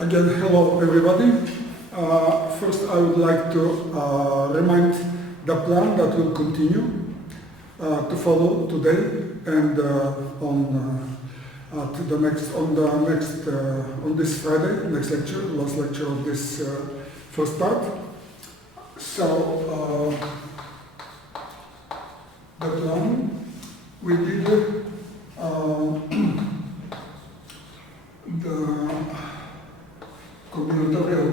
Again, hello everybody. First I would like to remind the plan that will continue to follow today and on this Friday, next lecture, last lecture of this first part. So the plan we did the combinatorial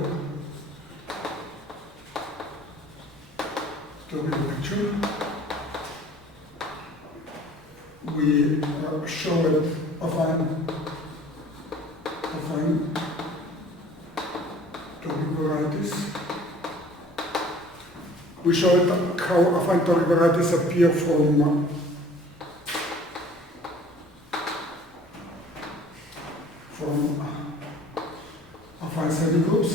lecture. We showed affine toric varieties. We showed how affine toric varieties appear from affine semigroups.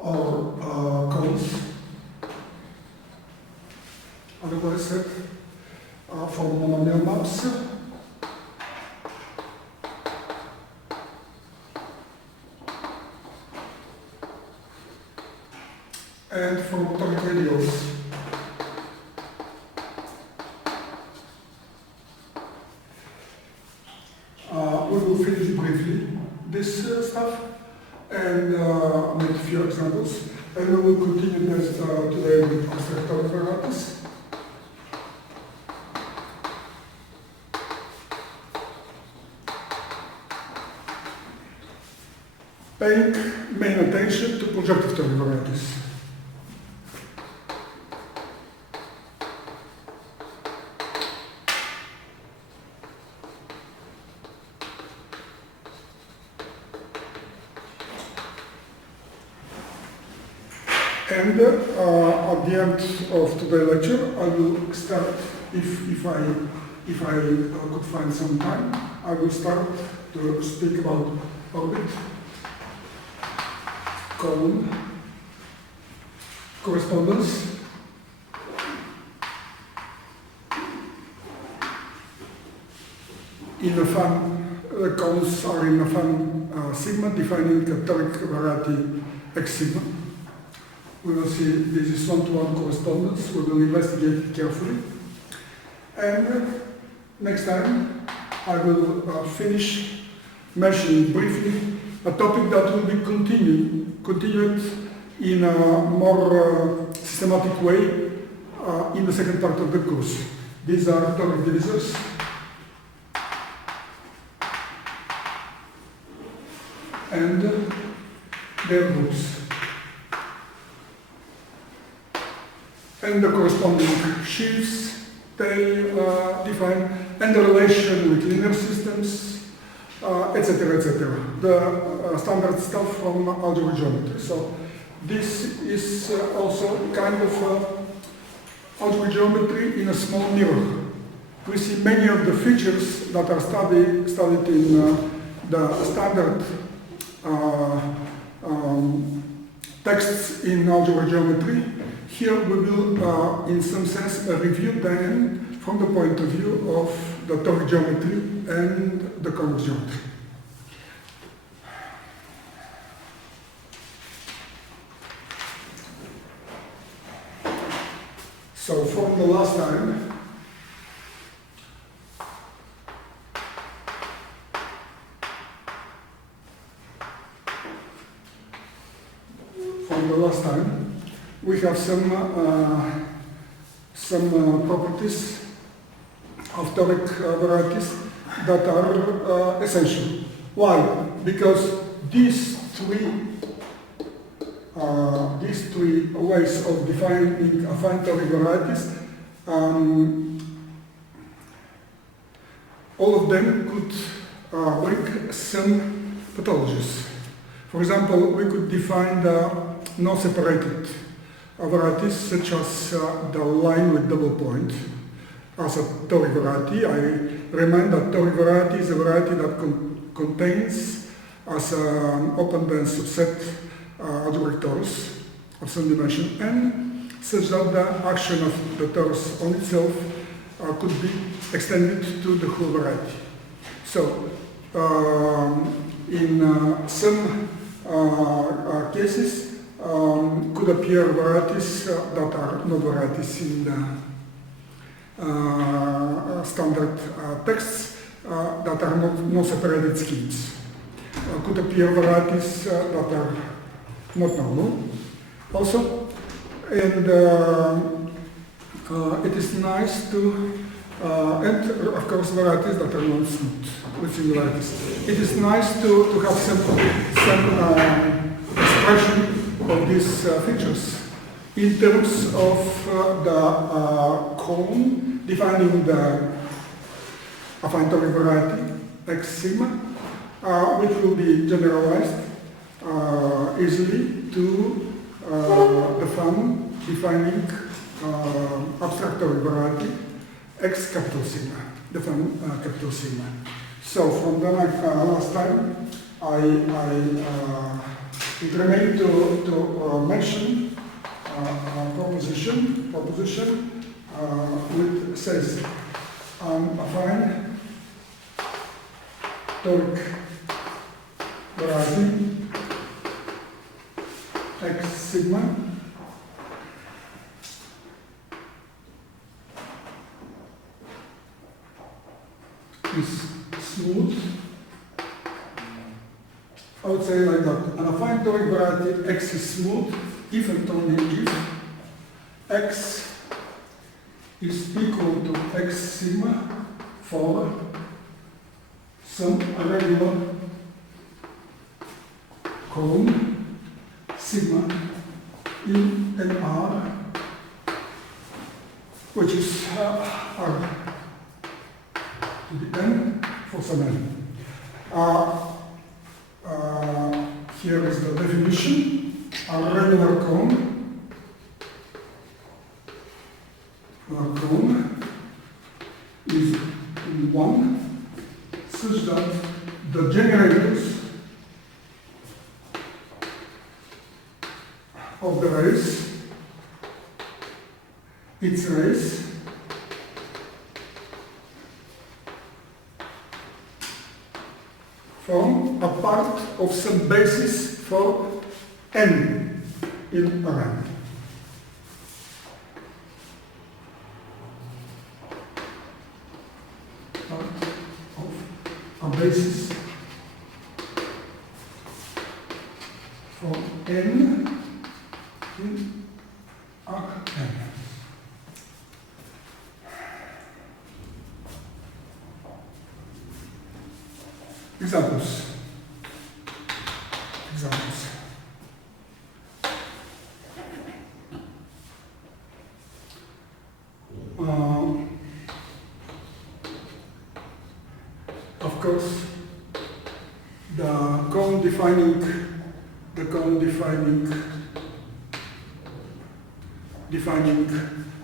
Or cones, otherwise said, from monomial maps. And from toric radials. We will finish briefly this stuff and make a few examples. And we will continue this today with abstract toric varieties. Paying main attention to projective toric varieties. And at the end of today's lecture, I will start, if I could find some time, I will start to speak about orbit, cone, correspondence, in affine, cones are in affine sigma, defining a toric variety X sigma. We will see this is one-to-one correspondence. We will investigate it carefully. And next time, I will finish mentioning briefly a topic that will be continued in a more systematic way in the second part of the course. These are toric divisors. And their groups. And the corresponding sheaves they define, and the relation with linear systems, etc., etc. The standard stuff from algebraic geometry. So this is also kind of algebraic geometry in a small mirror. We see many of the features that are studied in the standard texts in algebraic geometry. Here we will, in some sense, review them from the point of view of the toric geometry and the convex geometry. So from the last time, we have some properties of toric varieties that are essential. Why? Because these three ways of defining affine toric varieties, all of them could bring some pathologies. For example, we could define the non-separated varieties such as the line with double point as a toric variety. I remind that toric variety is a variety that contains as an open-band subset algebraic torus of some dimension n, such that the action of the torus on itself could be extended to the whole variety. So, in some cases, could appear varieties that are not varieties in the standard texts that are not separated schemes. Could appear varieties that are not normal also, and it is nice to, and of course varieties that are non-smooth with singularities. It is nice to have some expression of these features in terms of the cone defining the affine toric variety X sigma, which will be generalized easily to the form defining abstract toric variety X capital sigma, the form capital sigma. So from the last time, I remain to mention a proposition which says affine toric variety X sigma is smooth. I would say like that. An affine toric variety X is smooth if and only if X is equal to X sigma for some regular cone sigma in an R, which is R to the n for some n. Here is the definition. A regular cone is one such that the generators of the race, its race, form a part of some basis for n in a rank. Part of a basis for n in Rn. Examples. Of course, the cone defining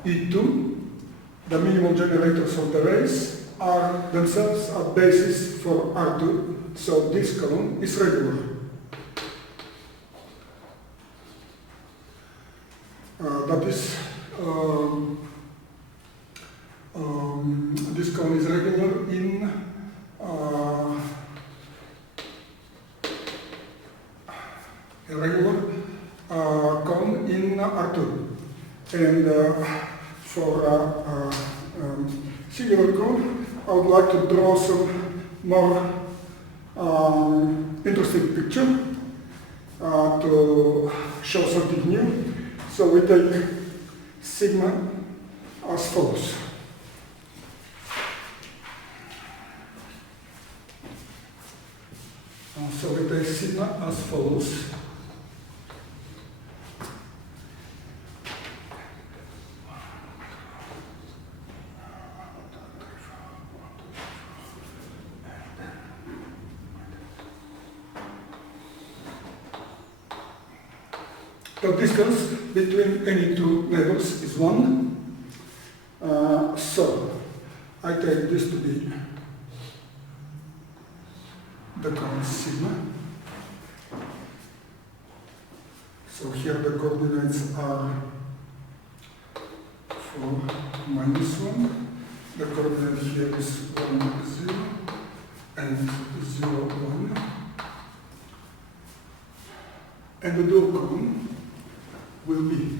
E2, the minimal generators of the race, are themselves a basis for R2, so this cone is regular. That is, this cone is regular in a regular cone in R2. And for singular cone, I would like to draw some more interesting picture to show something new. So we take sigma as follows. So we take sigma as follows. The distance between any two levels is 1. So I take this to be the cone sigma. So here the coordinates are 4, -1. The coordinate here is 1, 0 and 0, 1. And the dual cone will be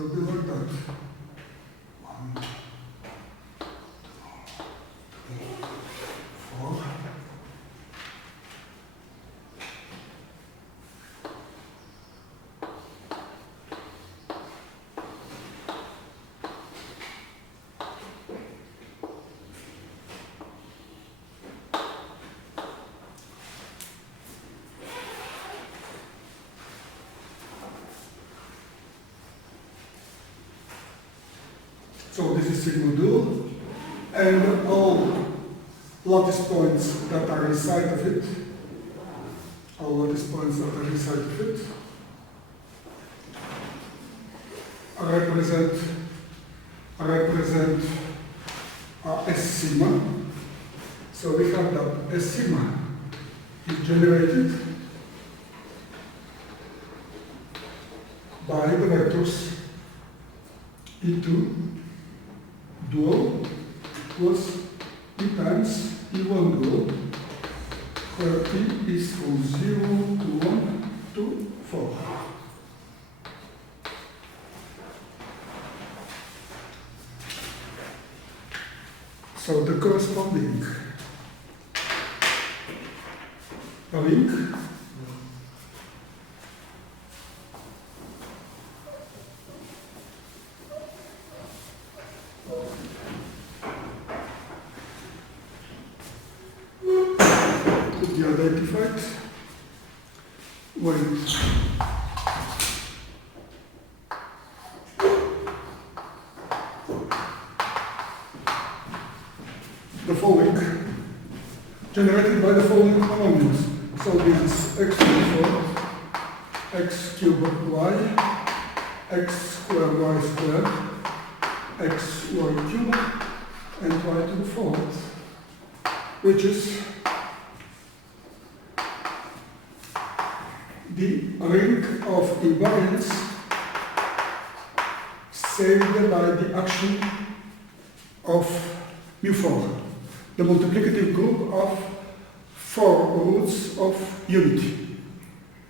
will be like that. 1, 2, 3, 4. So this is sigma dual, and all lattice points that are inside of it, represent S sigma. So we have that S sigma is generated by the vectors E2 dual plus E times E1 dual, where E is from 0 to 1 to 4. So the corresponding link could be identified when the following, generated by the following polynomials. So this is x to the 4th, x cubed y, x squared y squared, x y cubed, and y to the 4th, which is the ring of invariants saved by the action of mu4, the multiplicative group of 4 roots of unity.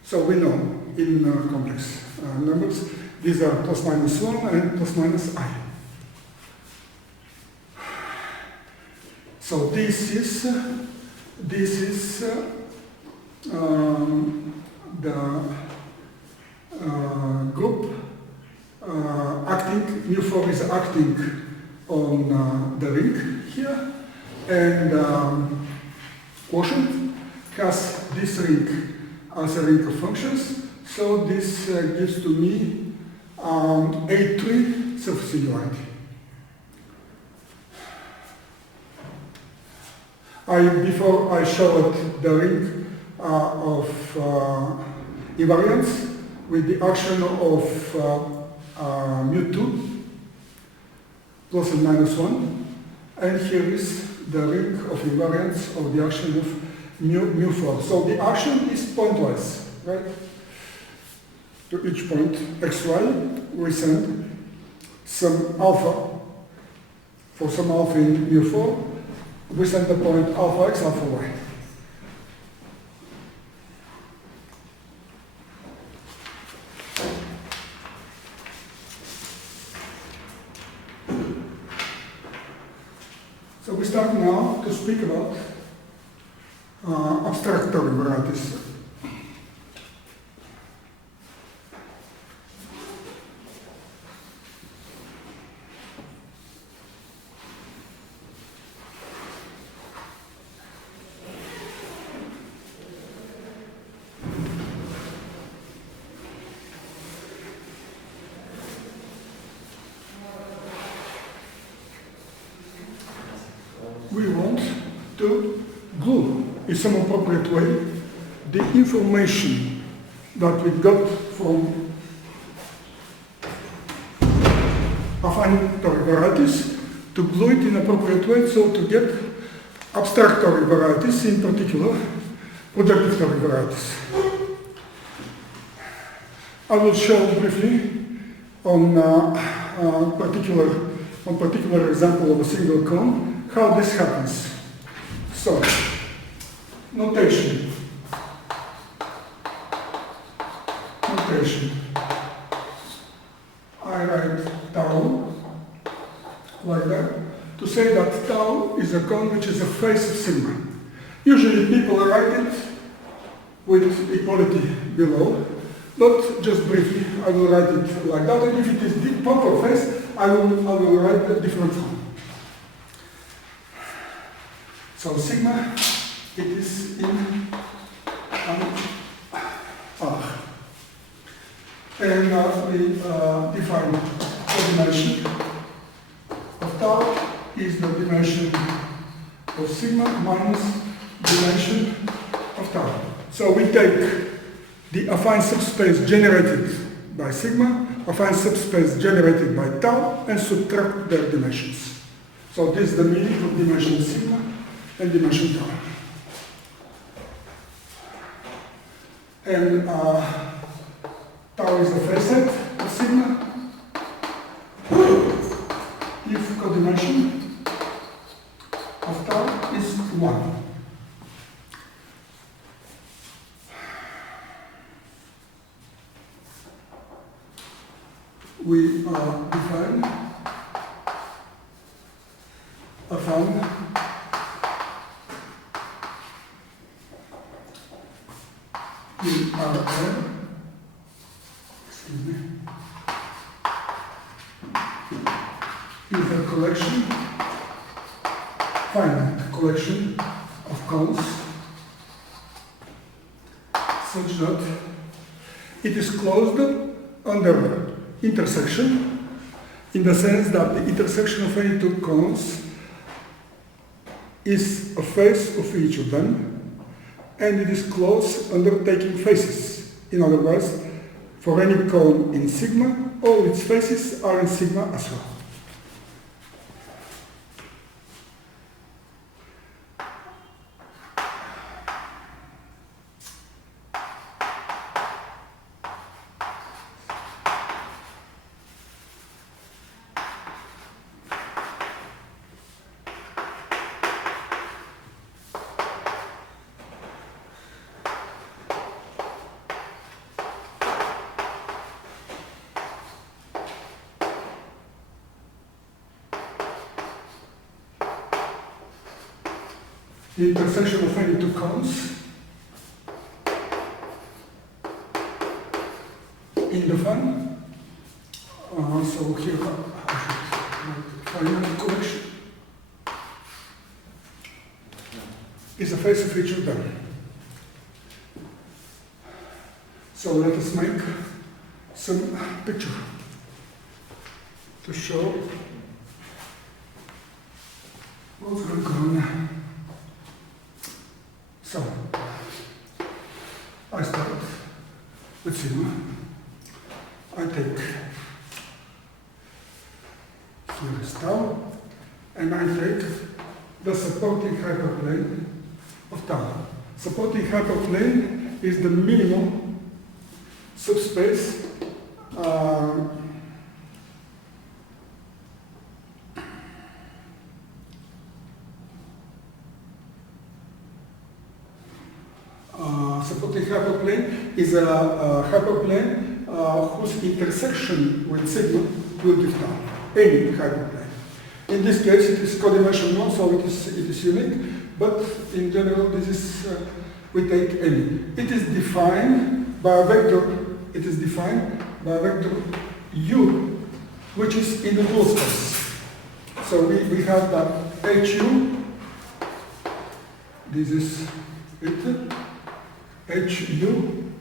So we know in complex numbers, these are plus minus 1 and plus minus I. So this is the group acting, mu4 is acting on the ring here, and quotient has this ring as a ring of functions, so this gives to me A3 self-singularity. Before I showed the ring of invariance with the action of mu2 plus and minus 1, and here is the ring of invariance of the action of mu4. So the action is pointwise, right? To each point xy, we send some alpha. For some alpha in mu4, we send the point alpha x, alpha y. So we start now to speak about abstract toric varieties. in some appropriate way the information that we got from affine toric varieties, to glue it in appropriate way, so to get abstract toric varieties, in particular projective toric varieties. I will show briefly on particular example of a single cone how this happens. So, notation. I write tau like that to say that tau is a cone which is a face of sigma. Usually people write it with equality below, but just briefly I will write it like that, and if it is the proper face, I will write a different form. So sigma, it is in R. And we define the dimension of tau is the dimension of sigma minus dimension of tau. So we take the affine subspace generated by sigma, affine subspace generated by tau, and subtract their dimensions. So this is the meaning of dimension sigma and dimension tau. And tau is the face set of sigma if codimension of tau is 1. We define affine in Rn, is a collection, finite collection of cones such that it is closed under intersection, in the sense that the intersection of any two cones is a face of each of them, and it is closed under taking faces. In other words, for any cone in sigma, all its faces are in sigma as well. The intersection of any two cones in the fun. So here I should finite collection is the face of each of them. So let us make some picture to show what's going on. So, I start with sigma. I take here is tau, and I take the supporting hyperplane of tau. Supporting hyperplane is the minimum subspace supporting hyperplane is a hyperplane whose intersection with sigma will give tau, any hyperplane. In this case, it is codimension 1, so it is unique, but in general, this is, we take any. It is defined by a vector, u, which is in the dual space. So we have that hu, this is it, hu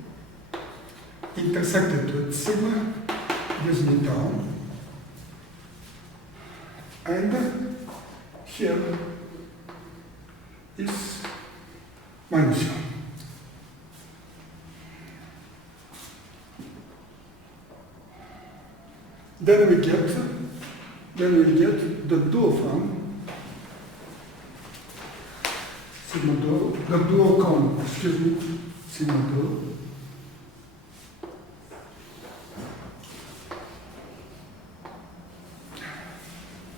intersected with sigma gives me tau, and here is minus u. Then we get the dual form, sigma dual, the dual cone, excuse me, sigma dual.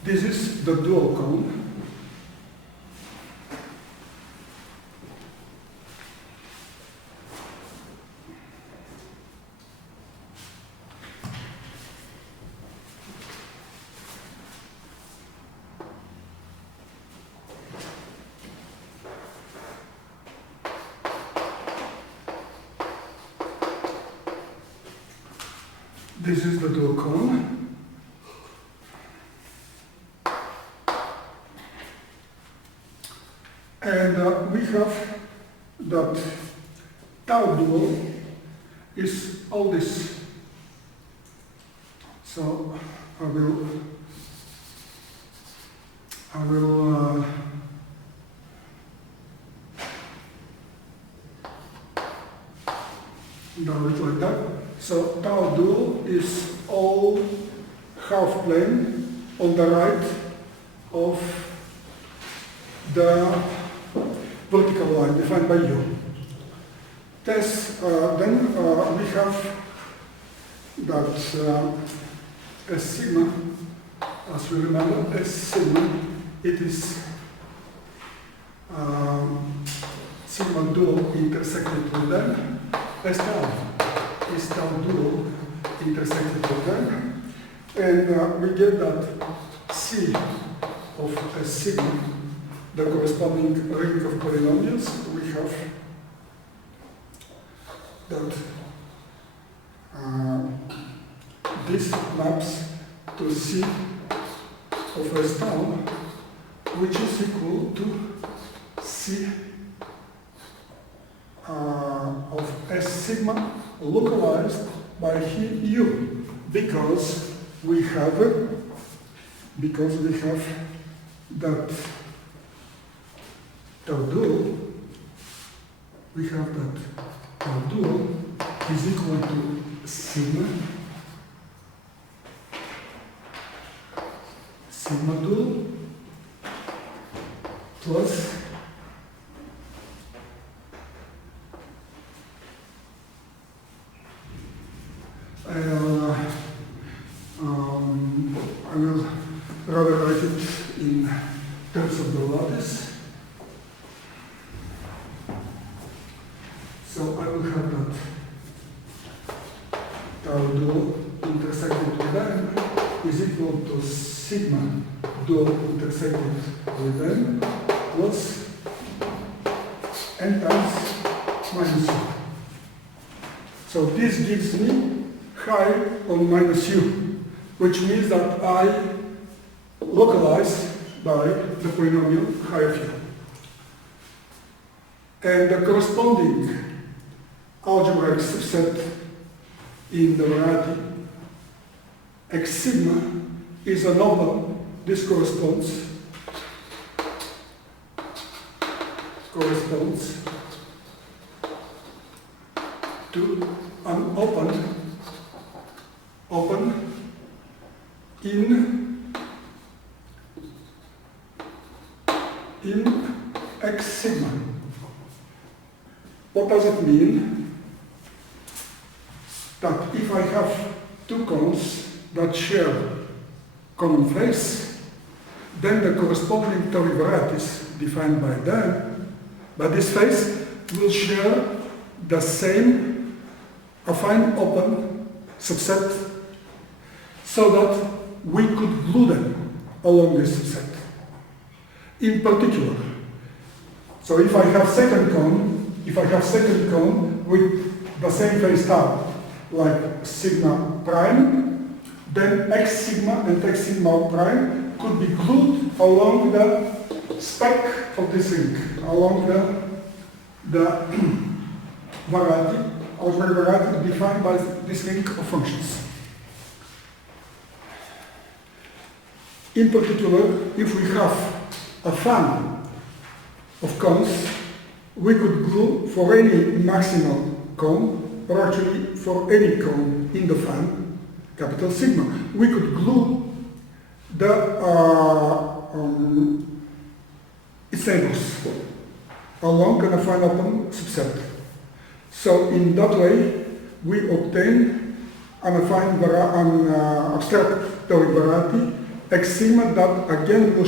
This is the dual cone. This is the dual cone. And we have that tau dual is all this. So I will draw it like that. So tau dual is all half plane on the right of the vertical line defined by u. Then we have that S sigma, as we remember, S sigma, it is sigma dual intersected with them. S tau is tau dual intersected with them. And we get that C of S sigma, the corresponding ring of polynomials. We have that this maps to C of S tau, which is equal to C of S sigma localized by u, because we have that tau dual, we have that tau dual is equal to sigma dual plus I will rather write it in terms of the lattice. So I will have that tau dual intersected with n is equal to sigma dual intersected with n plus n times minus u. So this gives me high on minus u, which means that I localize by the polynomial high of u. And the corresponding algebraic subset in the variety x sigma is an open. This corresponds to an open in x sigma. What does it mean? That if I have two cones that share common face, then the corresponding toric varieties defined by this face will share the same affine open subset, so that we could glue them along this subset. In particular, so if I have second cone with the same face tau, like sigma prime, then x sigma and x sigma prime could be glued along the spec of this ring, along the variety, algebraic variety defined by this ring of functions. In particular, if we have a fan of cones we could glue for any maximal cone, or actually for any cone in the fan, capital sigma. We could glue the its neighbors along an affine open subset. So in that way, we obtain an abstract toric variety X sigma that again will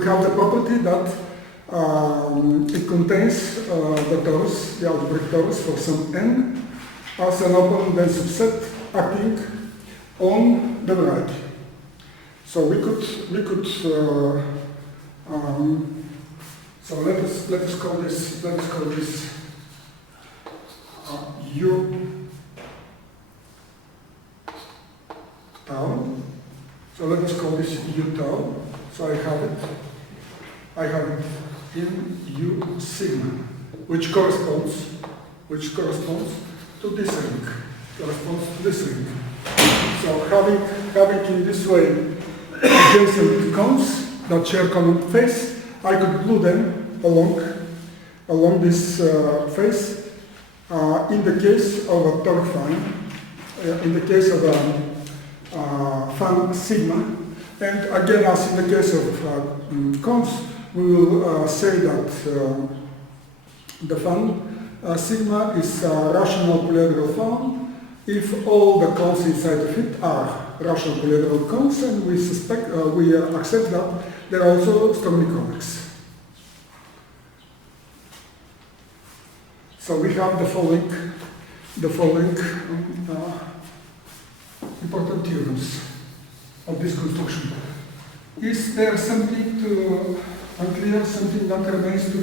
have the property that it contains the torus, the algebraic torus for some n as an open dense subset acting on the variety. So we could so let us call this U tau. So let us call this U tau. So I have it in U sigma, which corresponds to this ring. So having in this way adjacent cones that share common face, I could glue them along this face. In the case of a toric fan, in the case of a fan sigma, and again as in the case of cones, we will say that the fan sigma is a rational polyhedral fan if all the cones inside of it are rational polyhedral cones, and we accept that they are also strongly convex. So we have the following important theorems of this construction. Is there something unclear, something that remains to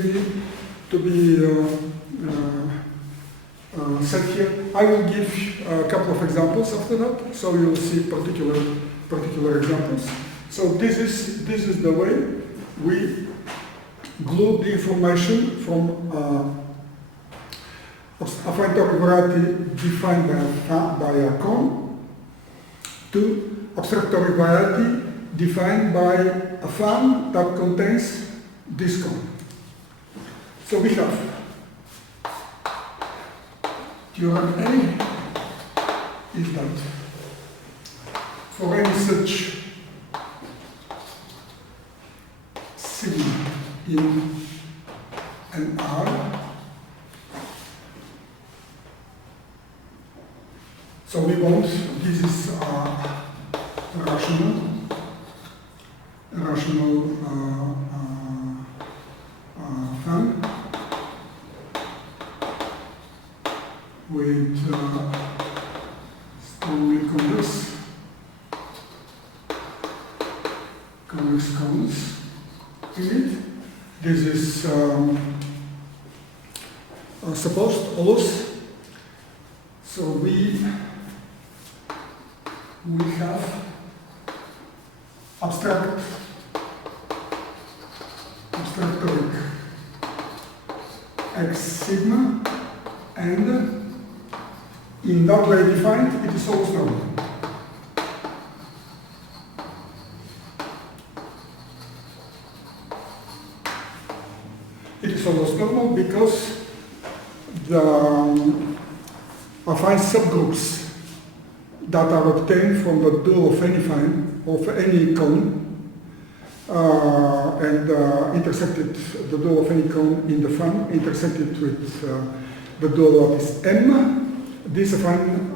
be said here? I will give a couple of examples after that, so you will see particular examples. So this is the way we glue the information from affine toric variety defined by a cone to abstract toric variety defined by a fan that contains this cone. So we have theorem A is that for any such sigma in an R, so we want, this is a rational fan with strongly convex cones in it. This is supposed always. So we have abstract toric X sigma, and in that way defined, it is always normal. It is always normal because the affine subgroups that are obtained from the dual of any fine, of any cone, and intersected, the dual of any cone in the fan, intersected with the dual lattice M, this affine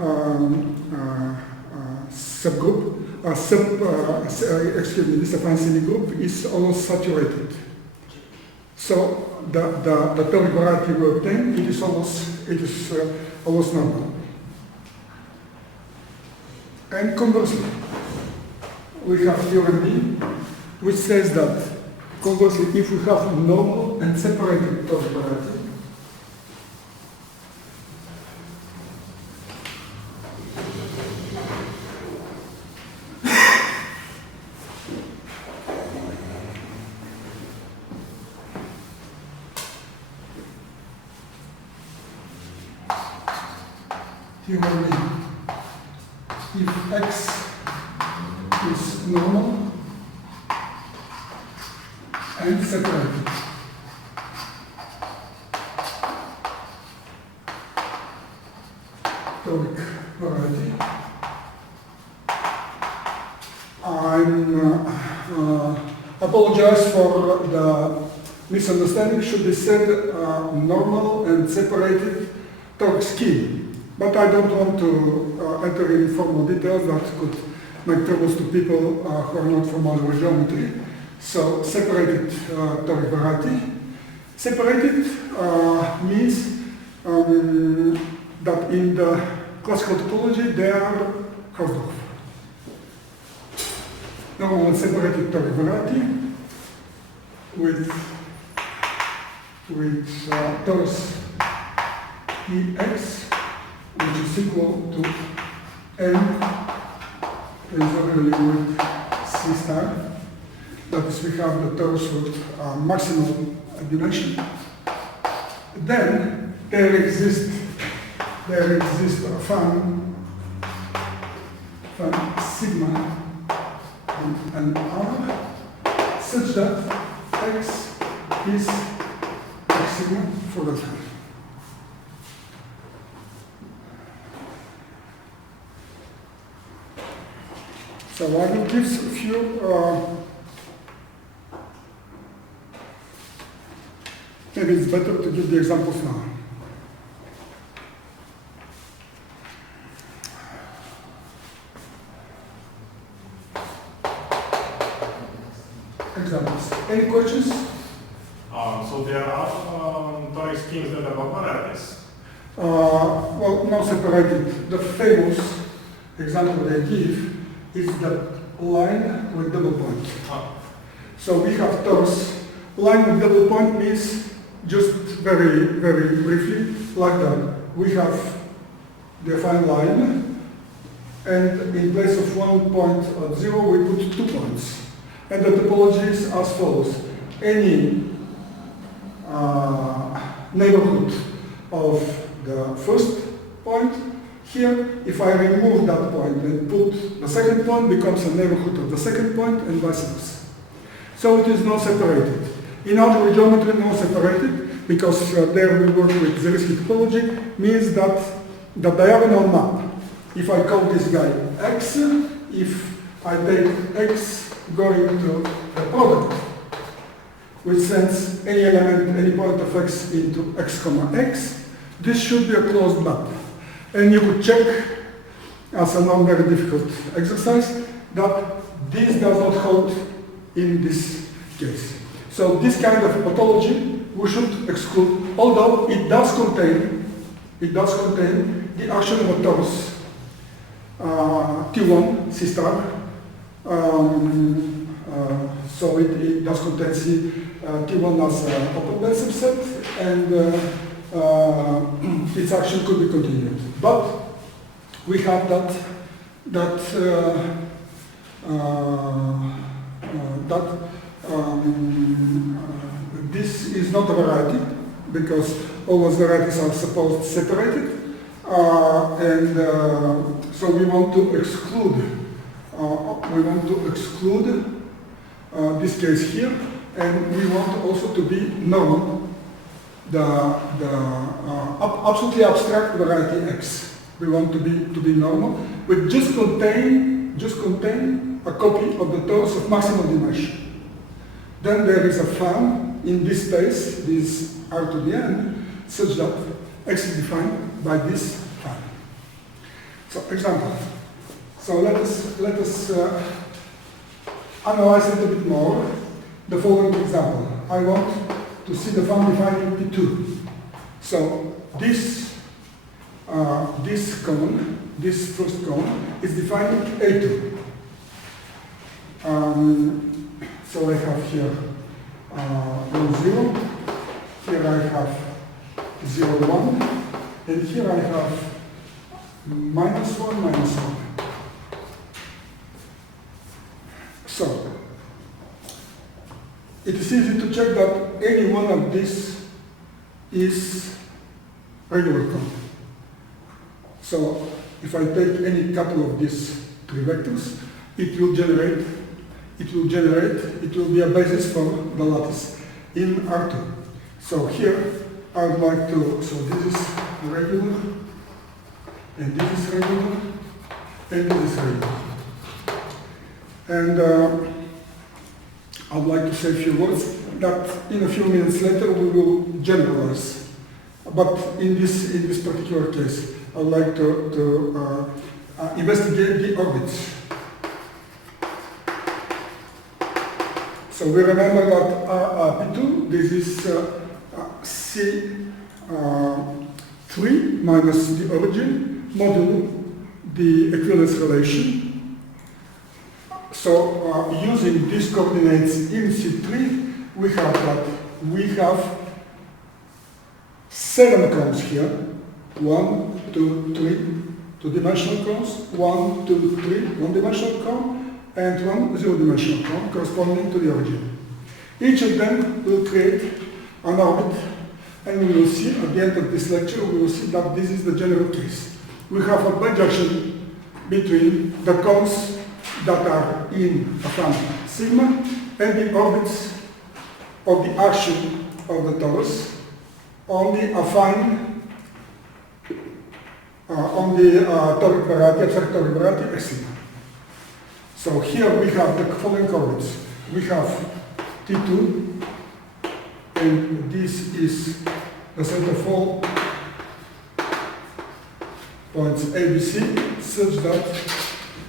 subgroup, this affine semigroup is almost saturated. So the toric variety we obtain, it is almost normal. And conversely, we have theorem B, which says that conversely, if we have normal and separated toric variety, theorem B, if X is normal and separated. Toric variety. I apologize for the misunderstanding. Should be said normal and separated toric scheme. But I don't want to enter in formal details that could make troubles to people who are not from our geometry. So separated toric variety. Separated means that in the classical topology they are Hausdorff. Normal and separated toric variety with torus EX, which is equal to n tensorially with C star. That is, we have the torus with maximal dimension. Then there exists a fan sigma and R such that X is X sigma for the fan. So I will give a few, maybe it's better to give the examples now. Examples. Any questions? So there are toric schemes that are not varieties. Well, not separated. The famous example they give is the line with double point. So we have torus. Line with double point means, just very, very briefly, like that. We have defined line, and in place of 1 point at 0, we put 2 points. And the topology is as follows. Any neighborhood of the first point here, if I remove that point and put the second point, becomes a neighborhood of the second point, and vice versa. So it is not separated. In algebra geometry, not separated, because there we work with Zariski topology, means that the diagonal map, if I call this guy x, if I take x going to the product, which sends any element, any point of x into x comma x, this should be a closed map. And you could check, as a non-very difficult exercise, that this does not hold in this case. So this kind of pathology we should exclude, although it does contain the action of a torus T1 C star. So it does contain T1 as an open band subset, and its action could be continued. But we have this is not a variety, because all those varieties are supposed separated, and so we want to exclude. This case here, and we want also to be normal. The absolutely abstract variety X. We want to be normal, but just contain a copy of the torus of maximal dimension. Then there is a fan in this space, this R to the n, such that X is defined by this fan. So example. So let us analyze it a bit more. The following example. I want to see the fan defining P2. So this cone, this first cone, is defining A2. So I have here 1, 0. Here I have 0, 1. And here I have minus 1, minus 1. So, it is easy to check that any one of these is regular cone. So, if I take any couple of these three vectors, it will be a basis for the lattice in R2. So here I would like to, so this is regular, and this is regular, and this is regular. And I would like to say a few words that in a few minutes later we will generalize. But in this particular case, I would like to investigate the orbits. So we remember that P2, this is C3 minus the origin modulo the equivalence relation. So using these coordinates in C3, we have 7 cones here. 1, 2, 3, two-dimensional cones, 1, 2, 3, one-dimensional cone, and 1 zero-dimensional cone corresponding to the origin. Each of them will create an orbit, and we will see at the end of this lecture, we will see that this is the general case. We have a bijection between the cones that are in a fan sigma and the orbits of the action of the torus on the affine on the toric variety, abstract toric variety S sigma. So here we have the following orbits. We have T2, and this is the set of all points ABC, such that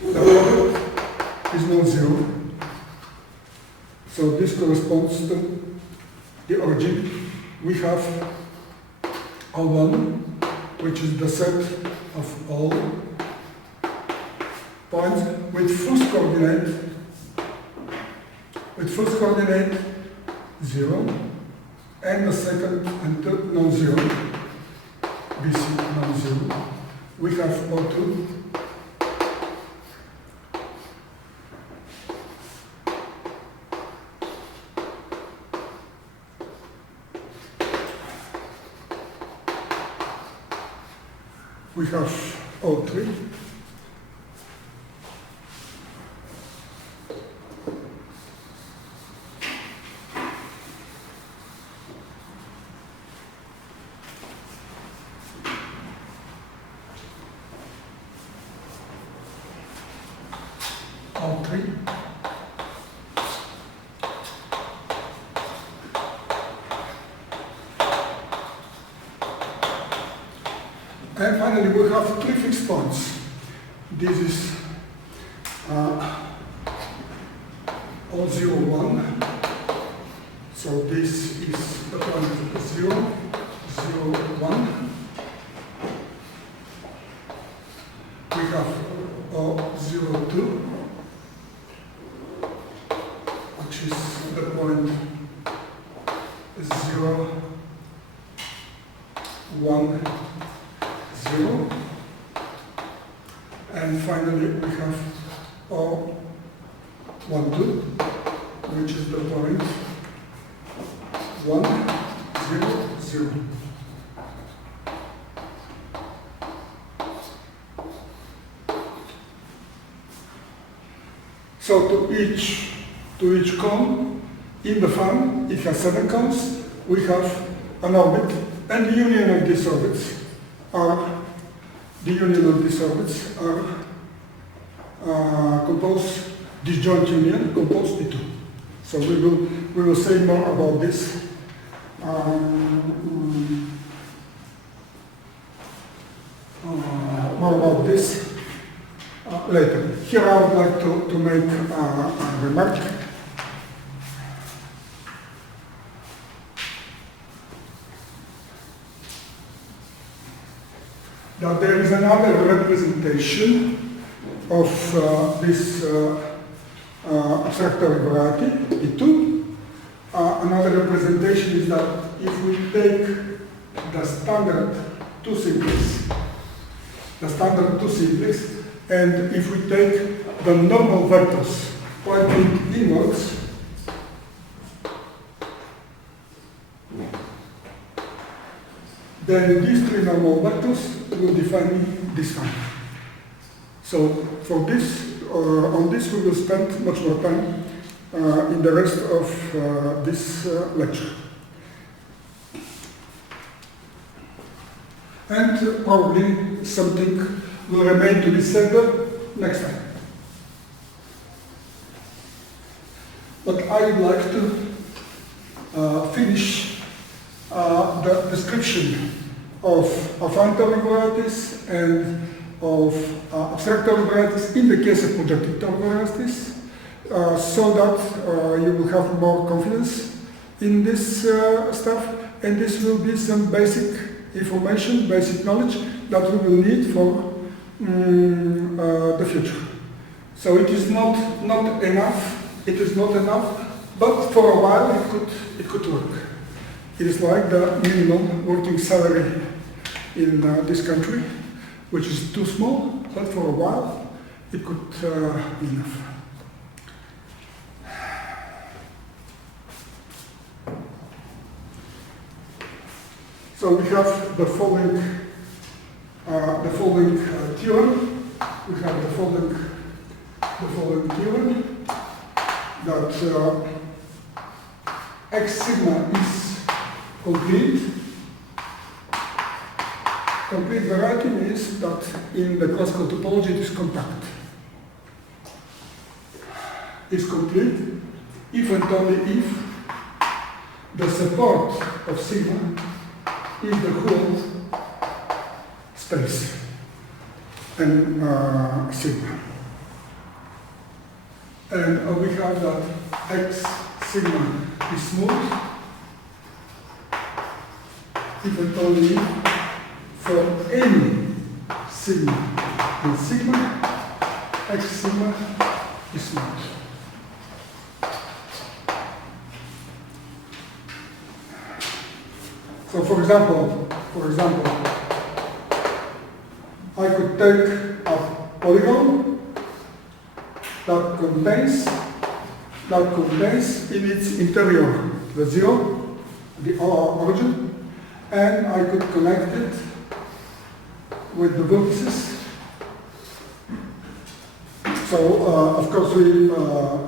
the orbit is non-zero. So this corresponds to the origin. We have L1, which is the set of all points with first coordinate 0, and the second and third non-zero, BC non-zero. We have O2, we have O3, O3, and finally we have 3 fixed points. This is O01, so this is the point 0, 0, 1. We have O02, which is the point 0, 1, 0. And finally we have O12, which is the point 1, 0, 0. So to each cone in the fan, it has 7 cones. We have an orbit, and the union of these orbits are composed, disjoint union composed P2. So we will say more about this. Later. Here I would like to make a remark. That there is another representation of this abstract toric variety, P2. Another representation is that if we take the standard 2 simplex, and if we take the normal vectors pointing inwards, then these 3 normal vectors will define this function. So for this on this we will spend much more time in the rest of this lecture. And probably something will remain to be said next time. But I would like to finish the description of affine toric varieties and of abstract toric varieties in the case of projective toric varieties, so that you will have more confidence in this stuff, and this will be some basic information, basic knowledge that we will need for the future. So it is not enough. It is not enough, but for a while it could work. It is like the minimum working salary in this country, which is too small, but for a while it could be enough. So we have the following theorem. We have the following theorem that X sigma is complete. Complete variety means that in the classical topology it is compact. It's complete if and only if the support of sigma is the whole space and sigma. And we have that X sigma is smooth if and only if for any sigma in sigma, X sigma is smooth. So for example, I could take a polygon that contains in its interior the zero, the origin, and I could connect it with the vertices. So of course we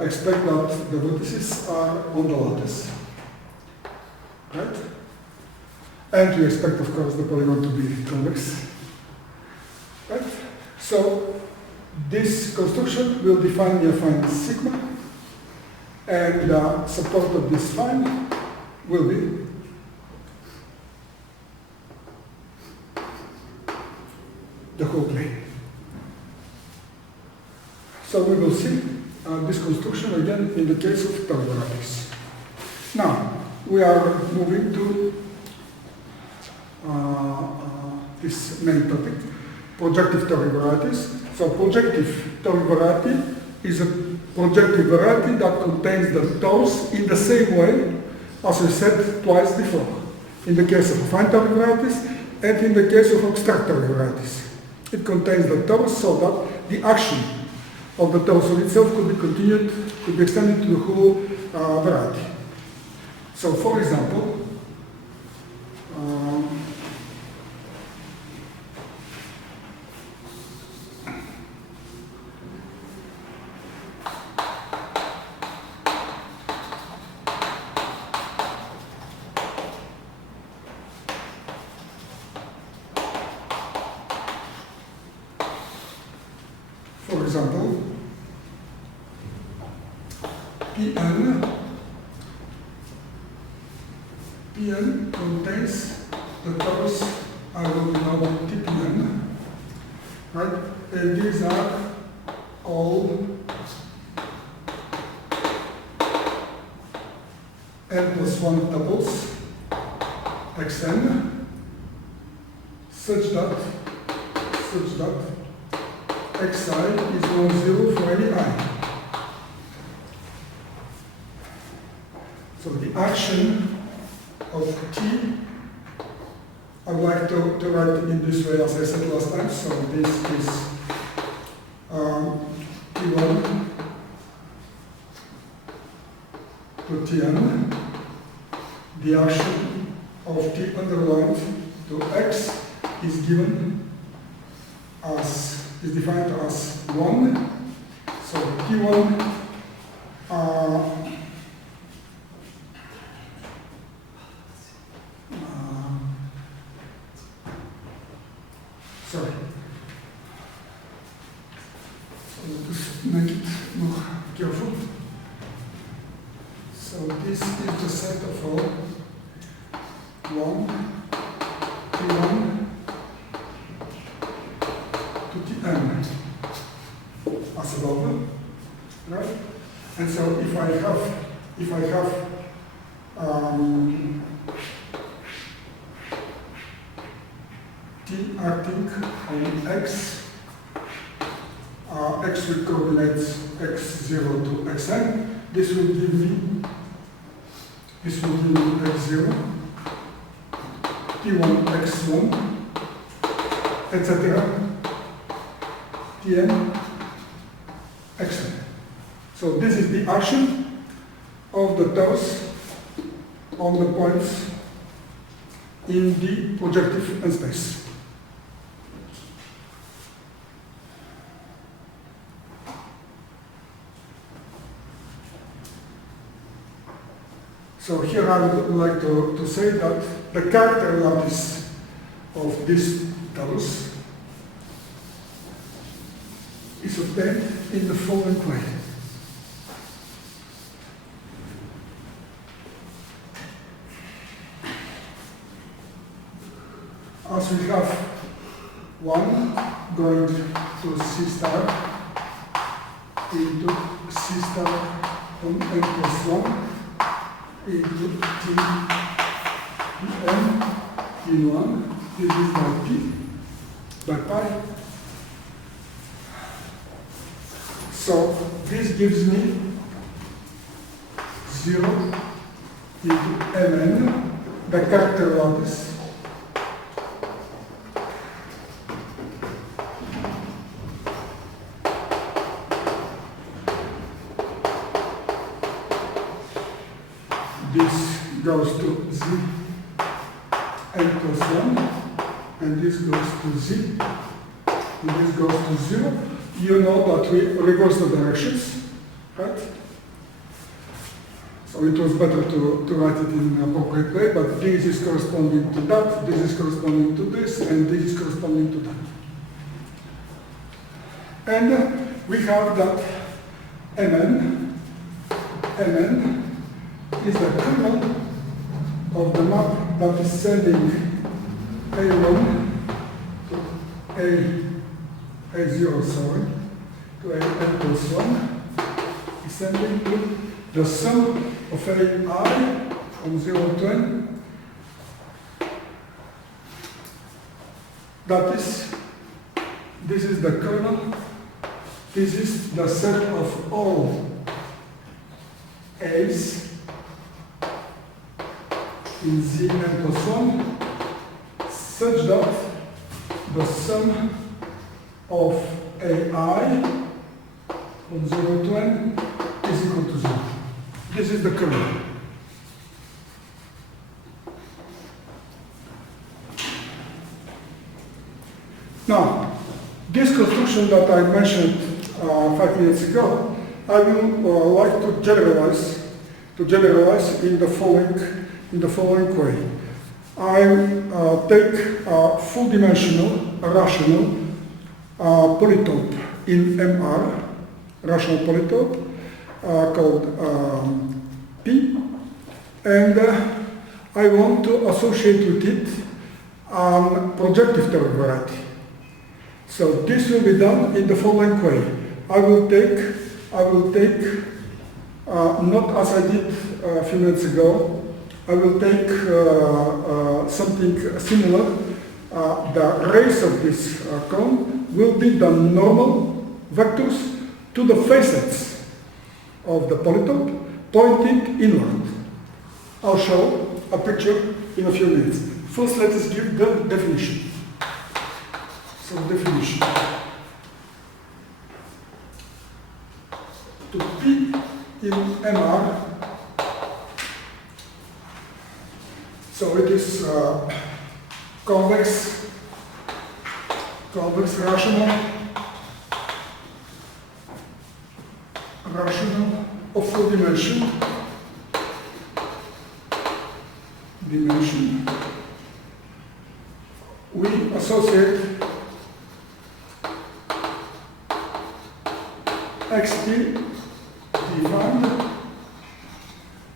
expect that the vertices are on the lattice, right? And we expect, of course, the polygon to be convex, right? So this construction will define the affine sigma, and the support of this fine will be the whole plane. So we will see this construction again in the case of toric varieties. Now, we are moving to this main topic, projective toric varieties. So projective toric variety is a projective variety that contains the tors in the same way as we said twice before, in the case of affine toric varieties and in the case of abstract toric varieties. It contains the tors so that the action of the torsor itself could be continued, could be extended to the whole variety. So for example, Pn contains the tors I will denote Tpn, right? And these are all n+1 tuples xn such that xi is non-zero for any I. So the action of T, I would like to write it in this way as I said last time. So this is T1 to Tn. The action of T underlined to X is given as, is defined as 1 T1 sorry. So just make it more careful. So this is the set of all 1, T1 to Tn as a bubble, right? And so if I have T acting on X, X with coordinates x0 to xn, this will give me x0, T1 x1, etc. Tn xn. So this is the action of the toes on the points in the projective n space. So here I would like to say that the character lattice of this toes is obtained in the following way. As we have 1 going to C star into C star on n plus 1 into T n in 1, this is by P by pi. So this gives me 0 into mn, the character lattice. This goes to z n plus 1, and this goes to z, and this goes to 0. You know that we reverse the directions, right? So it was better to write it in an appropriate way, but this is corresponding to that, this is corresponding to this, and this is corresponding to that. And we have that mn is the kernel of the map that is sending A1 to A0, sorry, to n plus 1, is sending to the sum of AI from 0 to n. That is, this is the kernel, this is the set of all A's in Z n plus 1, such that the sum of AI from 0 to n is equal to 0. This is the kernel. Now, this construction that I mentioned 5 minutes ago, I will like to generalize in the following way. I take a full-dimensional, rational polytope in MR, rational polytope called P, and I want to associate with it projective toric variety. So this will be done in the following way. I will take not as I did a few minutes ago. I will take something similar. The rays of this cone will be the normal vectors to the facets of the polytope pointing inward. I'll show a picture in a few minutes. First, let us give the definition. So, definition. To P in MR, so it is convex rational of full dimension, we associate XP defined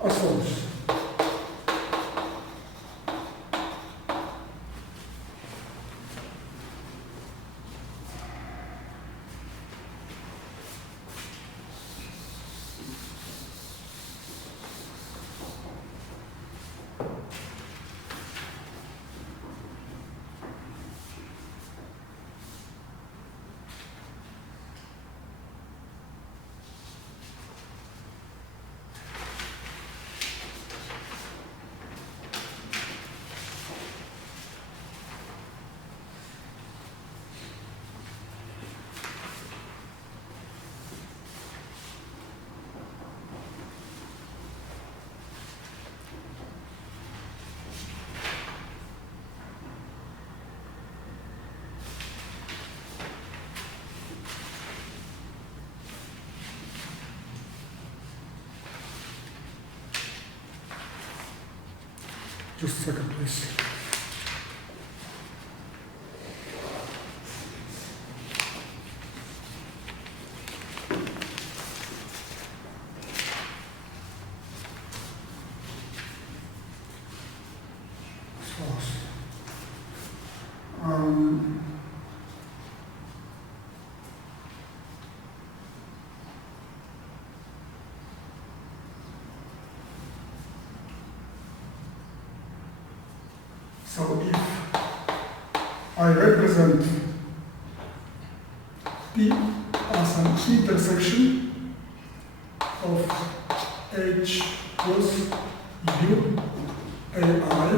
as follows. Just a second, please. So if I represent P as an intersection of H plus U AI by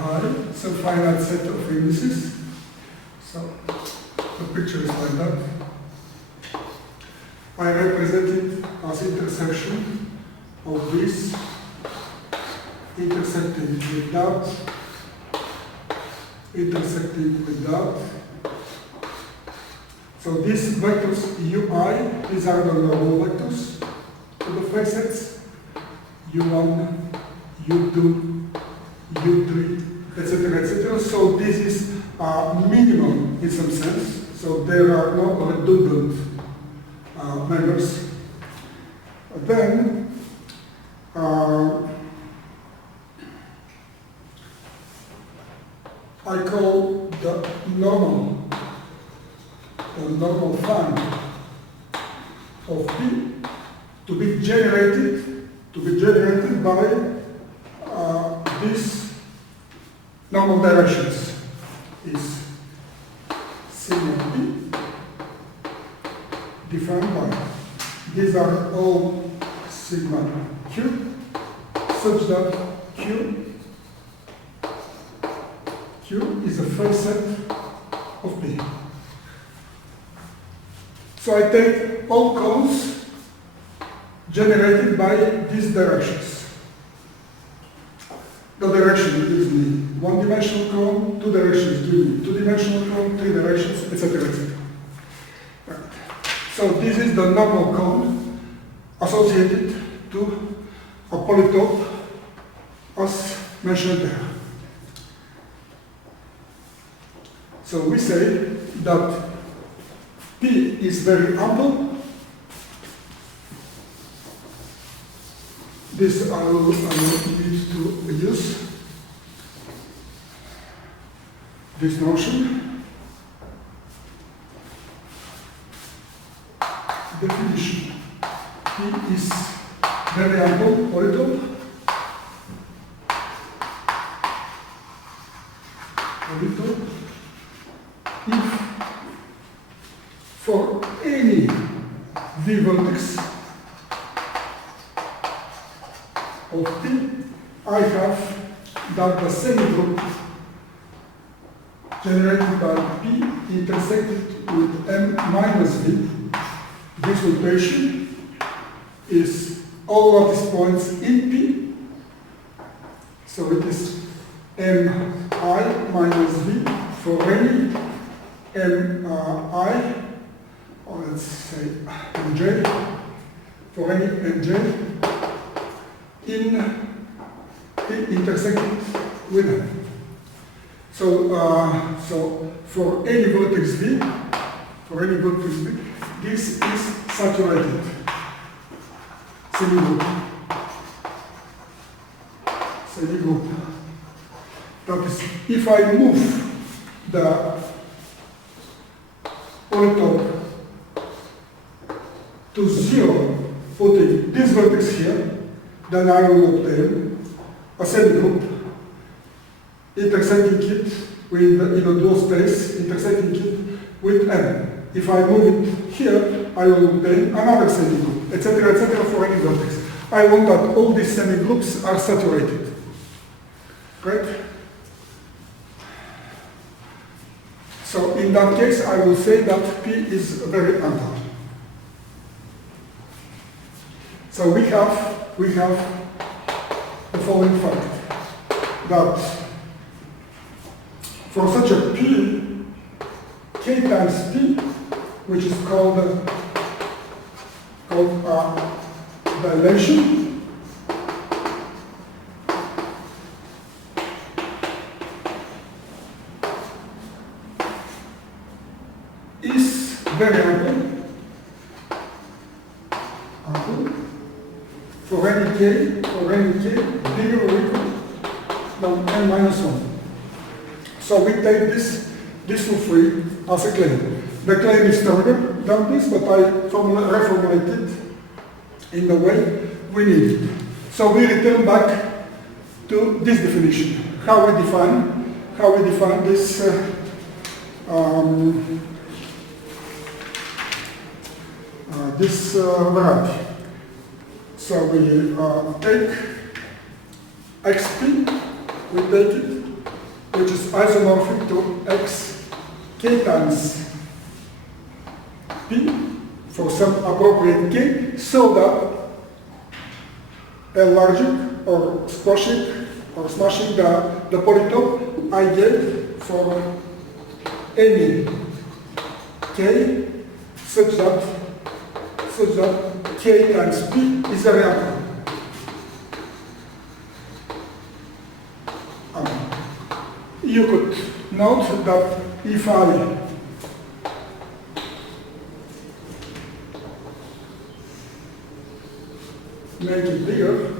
I, so finite set of indices. So the picture is like that. I represent it as intersection of this intersecting with that, intersecting with that. So these vectors ui, these are the normal vectors to the facets, u1, u2, u3, etc., etc. So this is minimum in some sense. So there are no redundant members. Then I call the normal fund of P to be generated by these normal directions is sigma P defined by these are all sigma Q such that Q is a facet of P. So I take all cones generated by these directions. The direction gives me one-dimensional cone, two directions give me two-dimensional cone, three directions, etc., etc. Right. So this is the normal cone associated to a polytope as mentioned there. So we say that P is very ample. This I will need to use this notion. Definition. P is very ample polytope. If for any V vertex of P, I have that the semigroup generated by P intersected with M minus V. This rotation is all lattice points in P. So it is Mi minus V for any Mi, or let's say Mj, for any nj in P intersecting with N. So for any vertex V, this is saturated semigroup. That is, if I move the polytope to 0, putting this vertex here, then I will obtain a semigroup intersecting it with, in a dual space, intersecting it with N. If I move it here, I will obtain another semigroup, etc., for any vertex. I want that all these semigroups are saturated. Right? So in that case, I will say that P is very ample. So we have the following fact, that for such a P, K times P, which is called dilation, is very ample for any K bigger or equal than N minus 1. So we take this for free as a claim. The claim is stronger than this, but I reformulate it in the way we need it. So we return back to this definition. How we define this variety. So we take xp, we take it, which is isomorphic to x k times p for some appropriate k, so that enlarging or smashing the polytope I get for any k such that k times p is a real. You could note that if I make it bigger,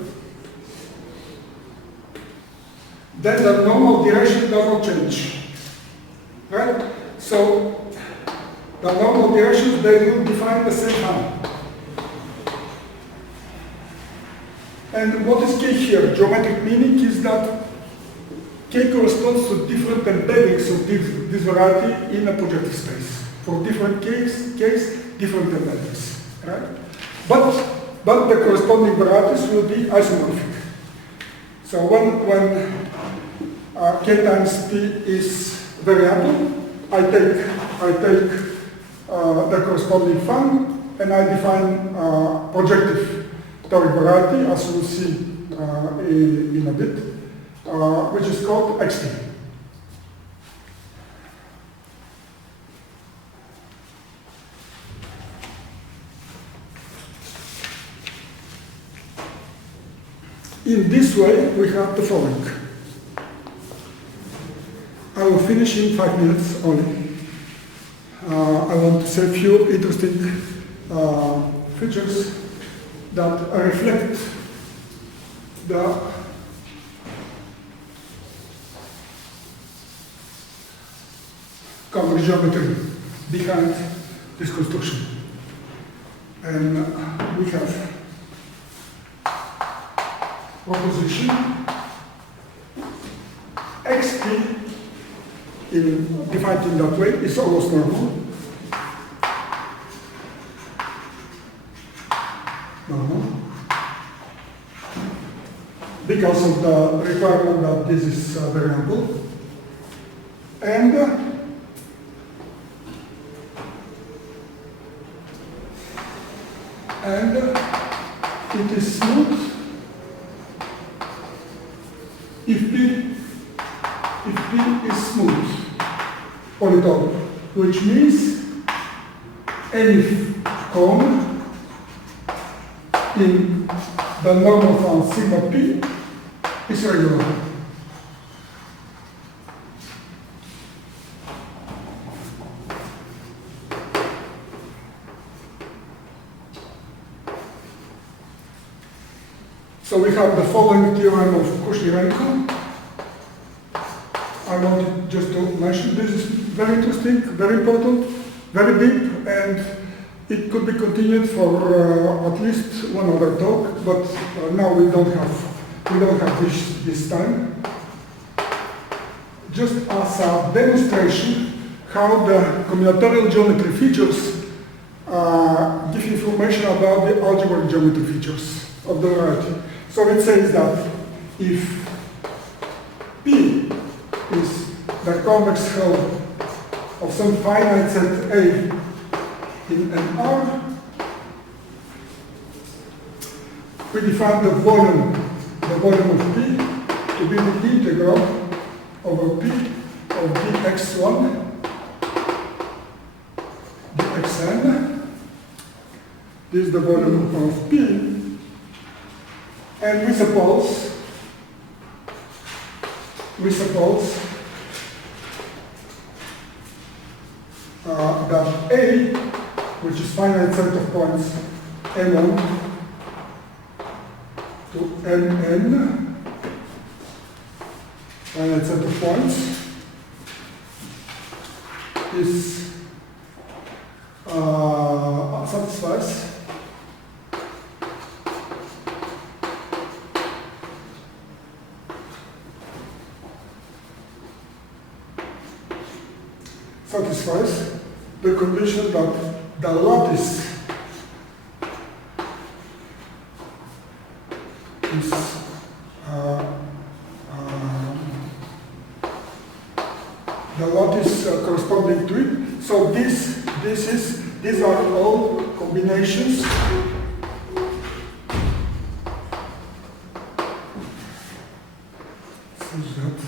then the normal direction does not change. Right? So the normal directions, they will define the same time. And what is K here? Geometric meaning is that K corresponds to different embeddings of this variety in a projective space. For different Ks, different embeddings. Right? But the corresponding varieties will be isomorphic. So when K times P is variable, I take the corresponding fund and I define projective toric variety, as we'll see in a bit, which is called XT. In this way, we have the following. I will finish in 5 minutes only. I want to say a few interesting features that reflect the convex geometry behind this construction. And we have proposition xp defined in that way is almost normal. Because of the requirement that this is variable. And it is smooth if P is smooth polytope, which means any cone in the normal fund sigma p is regular. So we have the following theorem of Kushnirenko. I wanted just to mention this is very interesting, very important, very deep, and it could be continued for at least one other talk, but now we don't have this time. Just as a demonstration how the combinatorial geometry features give information about the algebraic geometry features of the variety. So it says that if P is the convex hull of some finite set A in an R, we define the volume of P to be the integral over P of dx1 dxn. This is the volume of P. And we suppose that A, which is finite set of points M1 to Mn, finite set of points, is satisfies the condition that the lattice is the lattice corresponding to it. So these are all combinations such that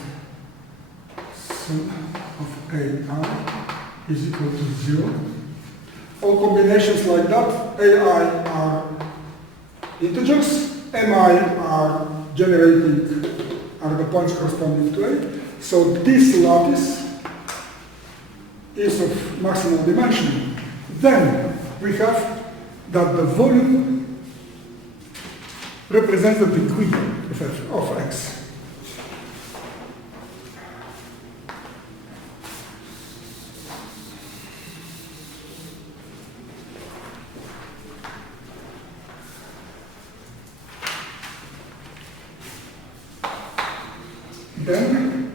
sum of AI is equal to 0. All combinations like that, AI are integers, MI are the points corresponding to A. So this lattice is of maximal dimension. Then we have that the volume represents the degree of X. Then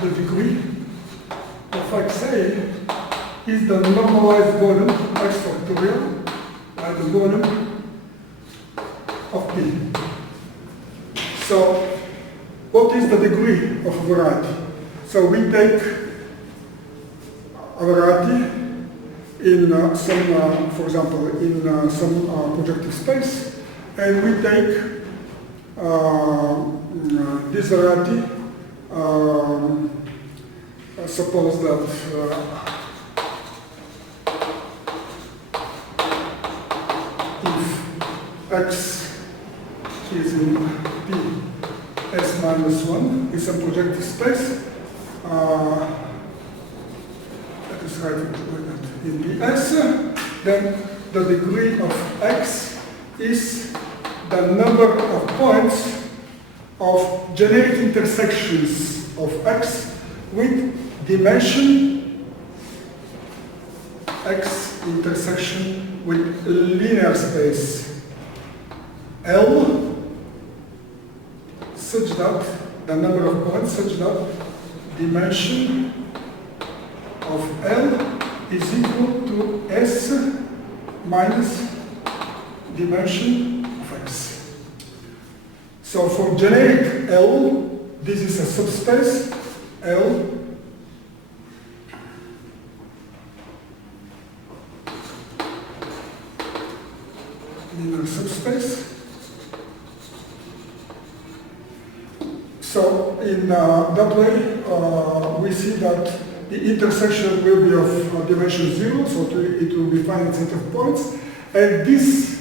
the degree of XA is the normalized volume X factorial by the volume of P. So what is the degree of a variety? So we take a variety in some, for example, in some projective space, and we take this variety. Suppose that if X is in P S minus 1 is a projective space, let us write it like that in PS, then the degree of X is the number of points of generic intersections of X with dimension X intersection with linear space L, such that the number of points such that dimension of L is equal to S minus dimension of X. So for generic L, this is a subspace L linear subspace. So in that way, we see that the intersection will be of dimension 0, so it will be finite set of points, and this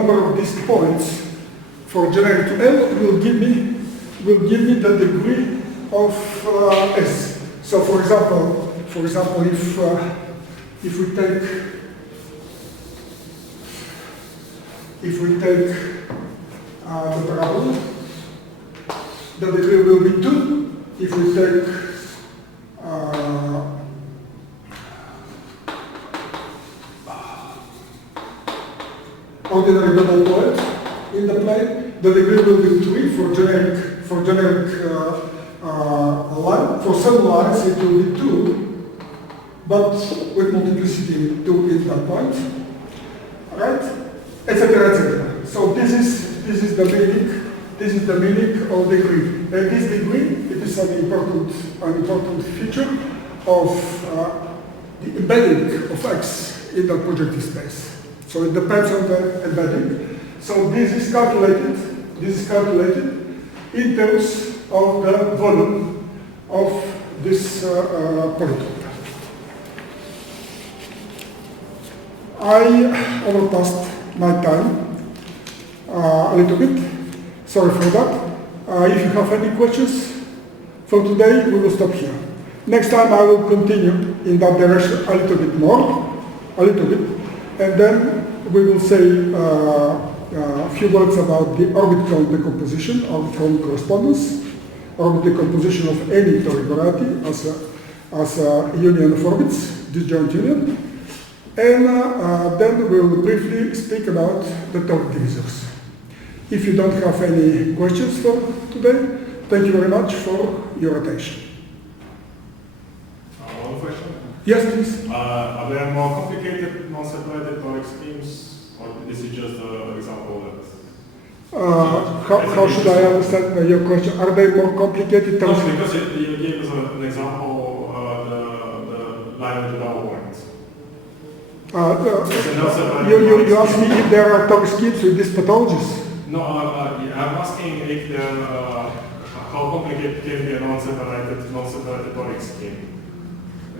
number of these points for generic L will give me the degree of S. So for example, if we take the parabola, the degree will be 2. If we take ordinary double point in the plane, the degree will be 3 for generic line. For some lines it will be 2, but with multiplicity 2 in that point, right? Etc. etc. So this is the meaning of degree. And this degree, it is an important feature of the embedding of X in that projective space. So it depends on the embedding. So this is calculated in terms of the volume of this polytope. I overpassed my time a little bit. Sorry for that. If you have any questions for today, we will stop here. Next time I will continue in that direction a little bit, and then we will say a few words about the orbit cone decomposition of cone correspondence, orbit decomposition of any toric variety as a union of orbits, disjoint union, and then we will briefly speak about the toric divisors. If you don't have any questions for today, thank you very much for your attention. One question? Yes, please. Are there more complicated non-separated toric schemes, or this is just an example that... How should I understand your question? Are they more complicated? No, because you gave us an example, the line with the double points. You asked me if there are toric schemes with these pathologies. No, I'm asking if there, how complicated can be a non-separated toric scheme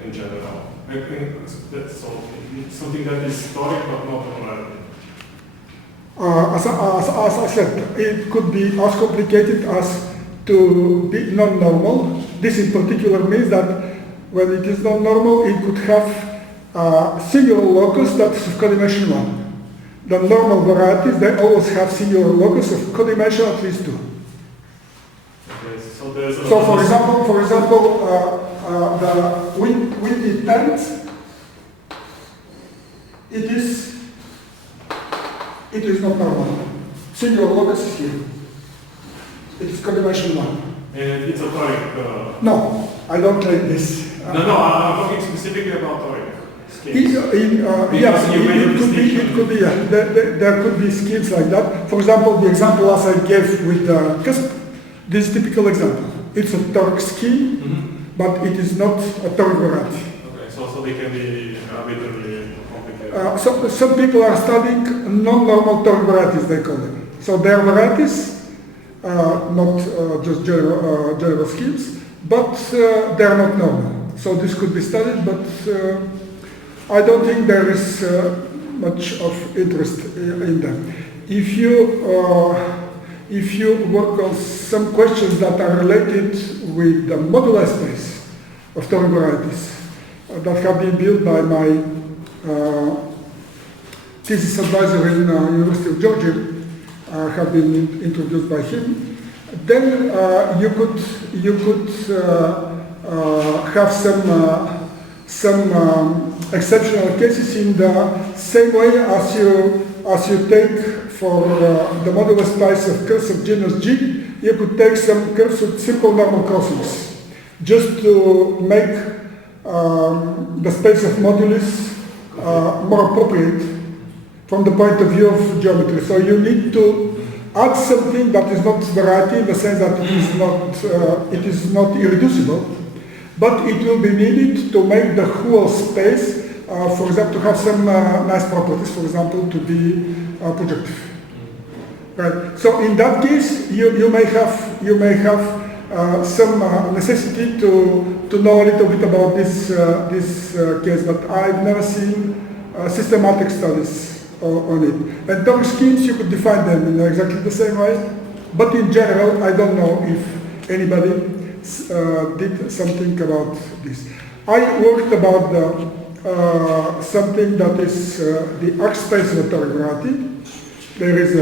in general. I think that's something that is toric but not polarity. As I said, it could be as complicated as to be non-normal. This in particular means that when it is non-normal, it could have a singular locus that is of codimension 1. The normal varieties, they always have singular locus of codimension at least 2. Okay, so there's so for example, the windy tent, it is not normal. Singular locus is here. It is codimension 1. And it's a toric. No, I don't claim this. No, I'm talking specifically about toric. Yes, it could be. There could be schemes like that. For example, the example as I gave with cusp, this is a typical example. It's a toric scheme, but it is not a toric variety. Okay, so they can be arbitrarily complicated. Some people are studying non-normal toric varieties, they call them. So they are varieties, not just general schemes, but they are not normal. So this could be studied, but I don't think there is much of interest in them. If you work on some questions that are related with the modular space of toric varieties that have been built by my thesis advisor in University of Georgia, have been introduced by him, then you could have some exceptional cases in the same way as you take for the modular space of curves of genus G, you could take some curves with simple normal crossings, just to make the space of modulus more appropriate from the point of view of geometry. So you need to add something that is not variety in the sense that it is not irreducible, but it will be needed to make the whole space, for example, to have some nice properties, for example, to be projective. Right. So in that case, you may have some necessity to know a little bit about this case, but I've never seen systematic studies on it. And toric schemes, you could define them in exactly the same way. But in general, I don't know if anybody did something about this. I worked about something that is the arc space of a toric variety. There is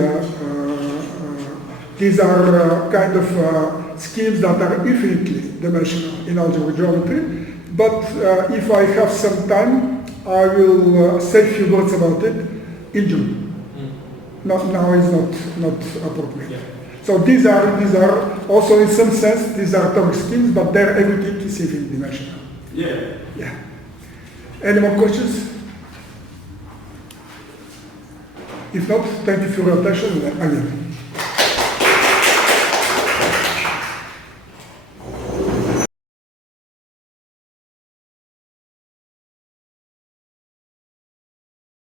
these are kind of schemes that are infinitely dimensional in algebra geometry. But if I have some time, I will say a few words about it in June. Now is not appropriate. Yeah. So these are also in some sense these are toric schemes, but their everything is infinite dimensional. Yeah. Any more questions? If not, thank you for your attention again.